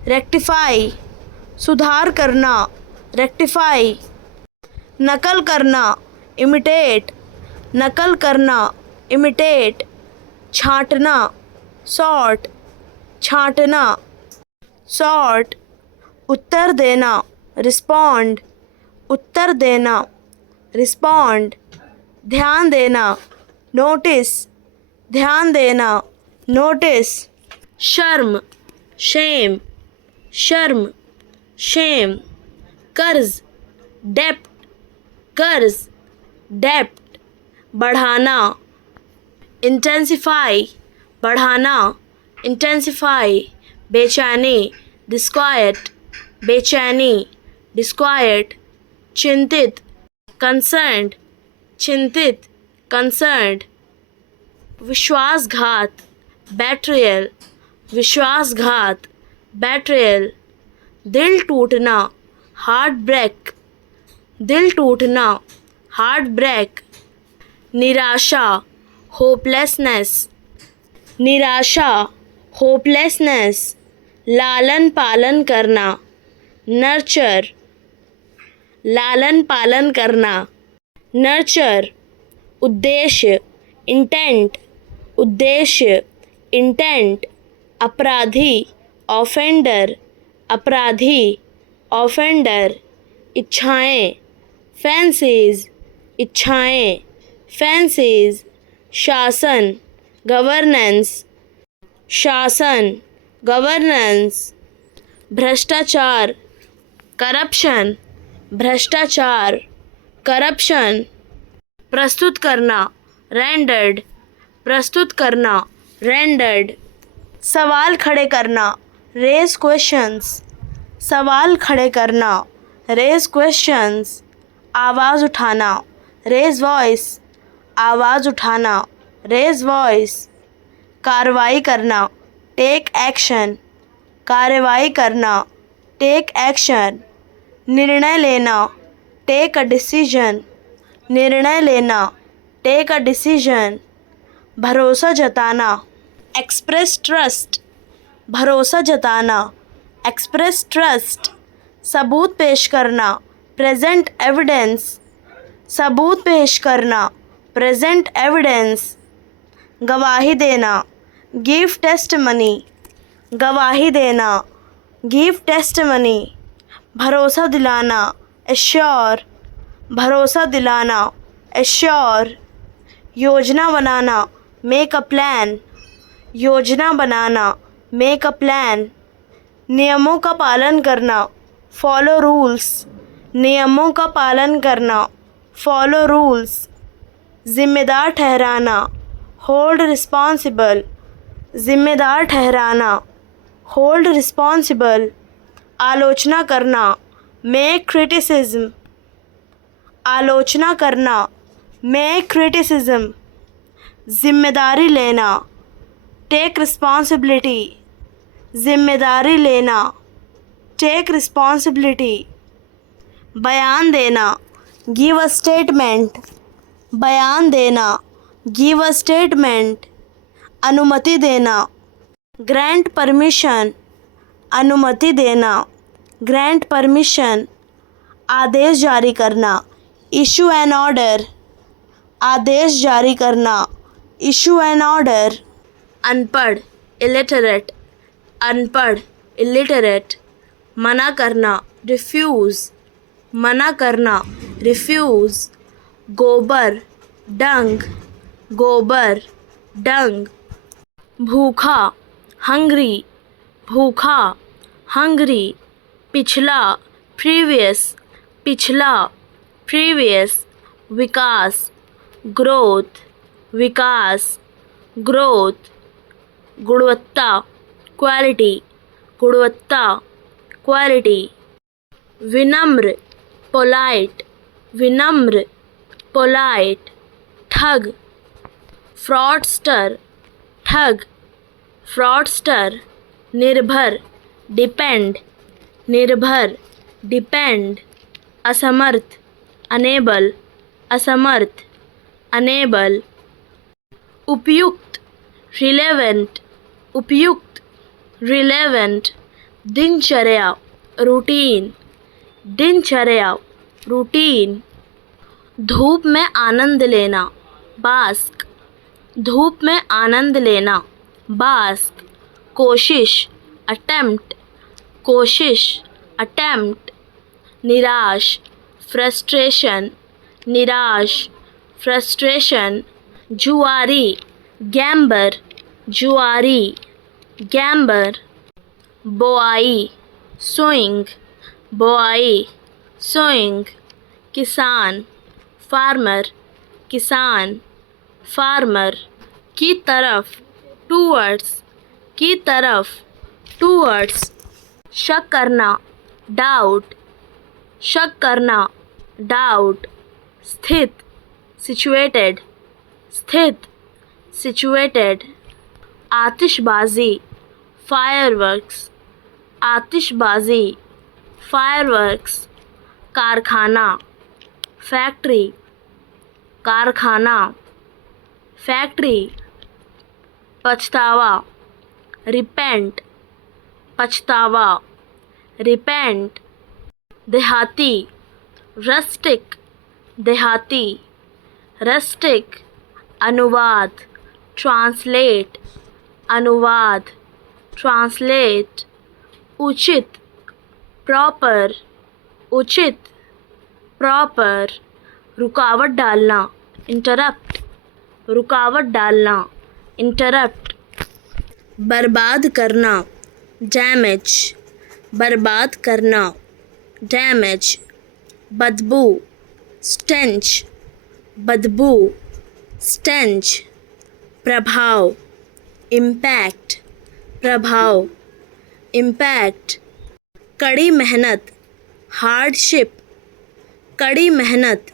रेक्टिफाई, सुधार करना, रेक्टिफाई। नकल करना, इमिटेट, नकल करना, इमिटेट। छांटना, सॉर्ट, छांटना, सॉर्ट। उत्तर देना, रिस्पॉन्ड, उत्तर देना, रिस्पॉन्ड। ध्यान देना, नोटिस, ध्यान देना, नोटिस। शर्म, शेम, शर्म, शेम। कर्ज, डेप्ट, कर्ज, डेप्ट। बढ़ाना, इंटेंसिफाई, बढ़ाना, इंटेंसिफाई। बेचैनी, डिस्क्वाइट, बेचैनी, डिस्क्वाइट। चिंतित, कंसर्न्ड, चिंतित, कंसर्न्ड। विश्वासघात, बेट्रियल, विश्वासघात, बेट्रियल। दिल टूटना, हार्ट ब्रेक, दिल टूटना, हार्ट ब्रेक। निराशा, होपलेसनेस, निराशा, होपलेसनेस। लालन पालन करना, नर्चर, लालन पालन करना, नर्चर। उद्देश्य, इंटेंट, उद्देश्य, इंटेंट। अपराधी, ऑफेंडर, अपराधी, ऑफेंडर। इच्छाएं, फैंसीज, इच्छाएं, फैंसीज। शासन, गवर्नेंस, शासन, गवर्नेंस। भ्रष्टाचार, करप्शन, भ्रष्टाचार, करप्शन। प्रस्तुत करना, रेंडर्ड, प्रस्तुत करना, रेंडर्ड। सवाल खड़े करना, रेज क्वेश्चंस, सवाल खड़े करना, रेज क्वेश्चंस। आवाज़ उठाना, रेज वॉइस, आवाज़ उठाना, रेज वॉइस। कार्रवाई करना, टेक एक्शन, कार्रवाई करना, टेक एक्शन। निर्णय लेना, टेक अ डिसीजन, निर्णय लेना, टेक अ डिसीजन। भरोसा जताना, एक्सप्रेस ट्रस्ट, भरोसा जताना, एक्सप्रेस ट्रस्ट। सबूत पेश करना, प्रेजेंट एविडेंस, सबूत पेश करना, प्रेजेंट एविडेंस। गवाही देना, गिव टेस्टिमनी, गवाही देना, गिव टेस्टिमनी। भरोसा दिलाना, एश्योर, भरोसा दिलाना, एश्योर। योजना बनाना, मेक अ प्लान, योजना बनाना, मेक अ प्लान। नियमों का पालन करना, फॉलो रूल्स, नियमों का पालन करना, फॉलो रूल्स। जिम्मेदार ठहराना, होल्ड रिस्पॉन्सिबल, जिम्मेदार ठहराना, होल्ड रिस्पॉन्सिबल। आलोचना करना, मेक क्रिटिसिज्म, आलोचना करना, मेक क्रिटिसिज्म। जिम्मेदारी लेना, टेक रिस्पॉन्सिबिलिटी, जिम्मेदारी लेना, टेक रिस्पॉन्सिबिलिटी। बयान देना, गिव अ स्टेटमेंट, बयान देना, गिव अ स्टेटमेंट। अनुमति देना, ग्रांट परमिशन, अनुमति देना, ग्रांट परमिशन। आदेश जारी करना, इशू एन ऑर्डर, आदेश जारी करना, इशू एन ऑर्डर। अनपढ़, इलिटरेट, अनपढ़, इलिटरेट। मना करना, रिफ्यूज़, मना करना, रिफ्यूज़। गोबर, डंग, गोबर, डंग। भूखा, हंग्री, भूखा, हंग्री। पिछला, प्रीवियस, पिछला, प्रीवियस। विकास, ग्रोथ, विकास, ग्रोथ। गुणवत्ता, क्वालिटी, गुणवत्ता, क्वालिटी। विनम्र, पोलाइट, विनम्र, पोलाइट। ठग, फ्रॉडस्टर, ठग, फ्रॉडस्टर। निर्भर, डिपेंड, निर्भर, डिपेंड, असमर्थ, अनेबल, असमर्थ, अनेबल, उपयुक्त, रिलेवेंट, उपयुक्त, रिलेवेंट, दिनचर्या, रूटीन, दिनचर्या, रूटीन, धूप में आनंद लेना, बास्क, धूप में आनंद लेना, बास्क, कोशिश, अटेम्प्ट, कोशिश, अटेम्प्ट, निराश, फ्रस्ट्रेशन, निराश, फ्रस्ट्रेशन, जुआरी, गैम्बर, जुआरी, गैम्बर, बोआई, सोइंग, बोआई, सोइंग, किसान, फार्मर, किसान, फार्मर, की तरफ, टूवर्ड्स, की तरफ, टूवर्ड्स, शक करना, डाउट, शक करना, डाउट, स्थित, सिचुएटेड, स्थित, सिचुएटेड, आतिशबाजी, फायरवर्क्स, आतिशबाजी, फायरवर्क्स, कारखाना, फैक्ट्री, कारखाना, फैक्ट्री, पछतावा, रिपेंट, पछतावा, रिपेंट, देहाती, रस्टिक, देहाती, रस्टिक, अनुवाद, ट्रांसलेट, अनुवाद, ट्रांसलेट, उचित, प्रॉपर, उचित, प्रॉपर, रुकावट डालना, इंटरप्ट, रुकावट डालना, इंटरप्ट, बर्बाद करना, डैमेज, बर्बाद करना, डैमेज, बदबू, स्टेंच, बदबू, स्टेंच, प्रभाव, इम्पैक्ट, प्रभाव, इम्पैक्ट, कड़ी मेहनत, हार्डशिप, कड़ी मेहनत,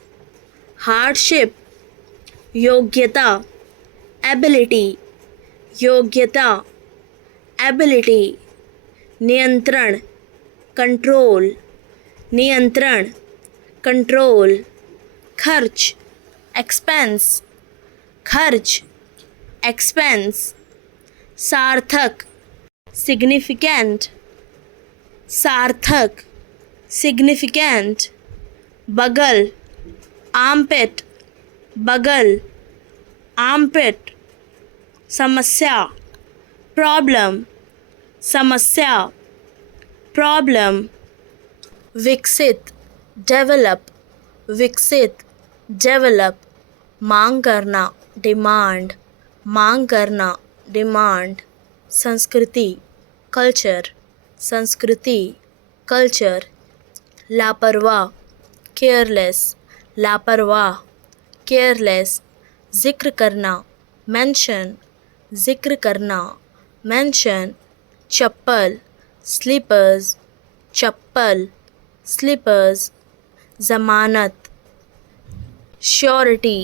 हार्डशिप, योग्यता, एबिलिटी, योग्यता, एबिलिटी, नियंत्रण, कंट्रोल, नियंत्रण, कंट्रोल, खर्च, एक्सपेंस, खर्च, एक्सपेंस, सार्थक, सिग्निफिकेंट, सार्थक, सिग्निफिकेंट, बगल, आर्मपिट, बगल, आर्मपिट, समस्या, प्रॉब्लम, समस्या, प्रॉब्लम, विकसित, डेवलप, विकसित, डेवलप, मांग करना, डिमांड, मांग करना, डिमांड, संस्कृति, कल्चर, संस्कृति, कल्चर, लापरवाह, केयरलेस, लापरवाह, केयरलेस, जिक्र करना, मेंशन, जिक्र करना, मेंशन, चप्पल, स्लीपर्स, चप्पल, स्लीपर्स, ज़मानत, श्योरिटी,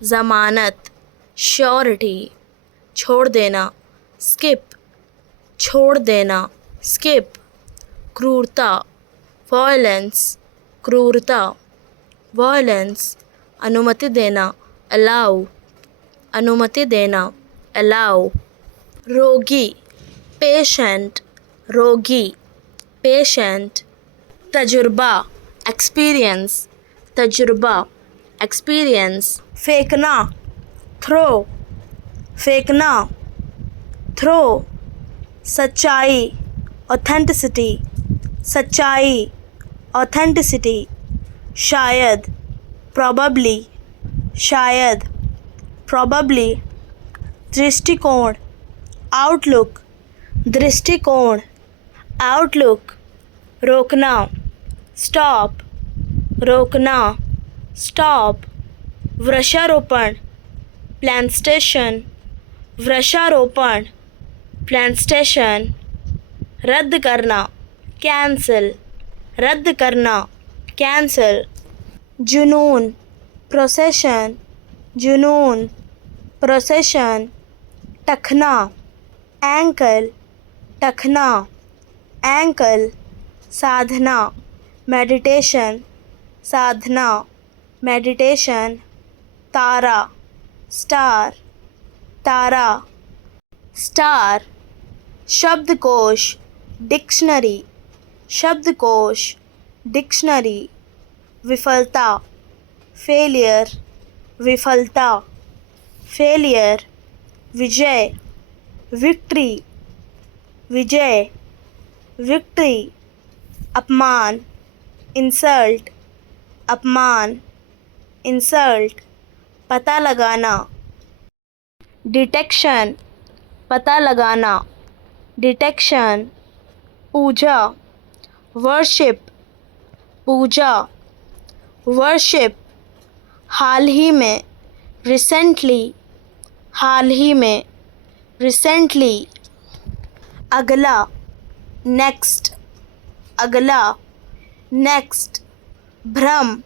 ज़मानत, श्योरिटी, छोड़ देना, स्किप, छोड़ देना, स्किप, क्रूरता, वॉयलेंस, क्रूरता, वॉयलेंस, अनुमति देना, अलाउ, अनुमति देना, अलाउ, रोगी, पेशेंट, रोगी, पेशेंट, तजुर्बा, एक्सपीरियंस, तजुर्बा, एक्सपीरियंस, फेंकना, थ्रो, फेंकना, थ्रो, सच्चाई, ऑथेंटिसिटी, सच्चाई, ऑथेंटिसिटी, शायद, प्रॉबेबली, शायद, प्रॉबेबली, दृष्टिकोण, आउटलुक, दृष्टिकोण, आउटलुक, रोकना, स्टॉप, रोकना, स्टॉप, वृक्षारोपण, प्लांटेशन, वृक्षारोपण, प्लांटेशन, रद्द करना, कैंसिल, रद्द करना, कैंसिल, जुनून, प्रोसेशन, जुनून, प्रोसेशन, टखना, एंकल, टखना, एंकल, साधना, मेडिटेशन, साधना, मेडिटेशन, तारा, स्टार, तारा, स्टार, शब्दकोश, डिक्शनरी, शब्दकोश, डिक्शनरी, विफलता, फेलियर, विफलता, फेलियर, विजय, विक्ट्री, विजय, विक्ट्री, अपमान, इंसल्ट, अपमान, इंसल्ट, पता लगाना, डिटेक्शन, पता लगाना, डिटेक्शन, पूजा, वर्शिप, पूजा, वर्शिप, हाल ही में, रिसेंटली, हाल ही में, रिसेंटली, अगला, नेक्स्ट, अगला, नेक्स्ट, भ्रम,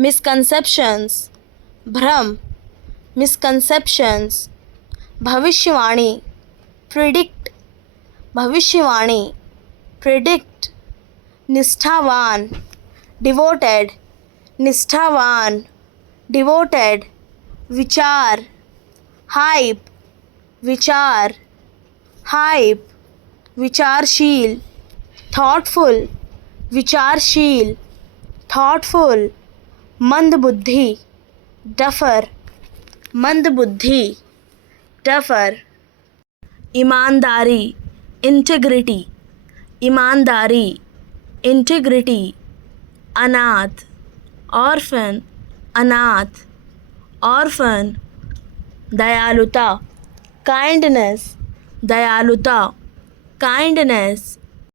मिसकंसेप्शंस, भ्रम, मिसकंसेप्शंस, भविष्यवाणी, प्रिडिक्ट, भविष्यवाणी, प्रिडिक्ट, निष्ठावान, डिवोटेड, निष्ठावान, डिवोटेड, विचार, हाइप, विचार, हाइप, विचारशील, थॉटफुल, विचारशील, थॉटफुल, मंदबुद्धि, डफर, मंदबुद्धि, डफर, ईमानदारी, इंटीग्रिटी, ईमानदारी, इंटीग्रिटी, अनाथ, ऑर्फन, अनाथ, ऑर्फन, दयालुता, काइंडनेस, दयालुता, काइंडनेस,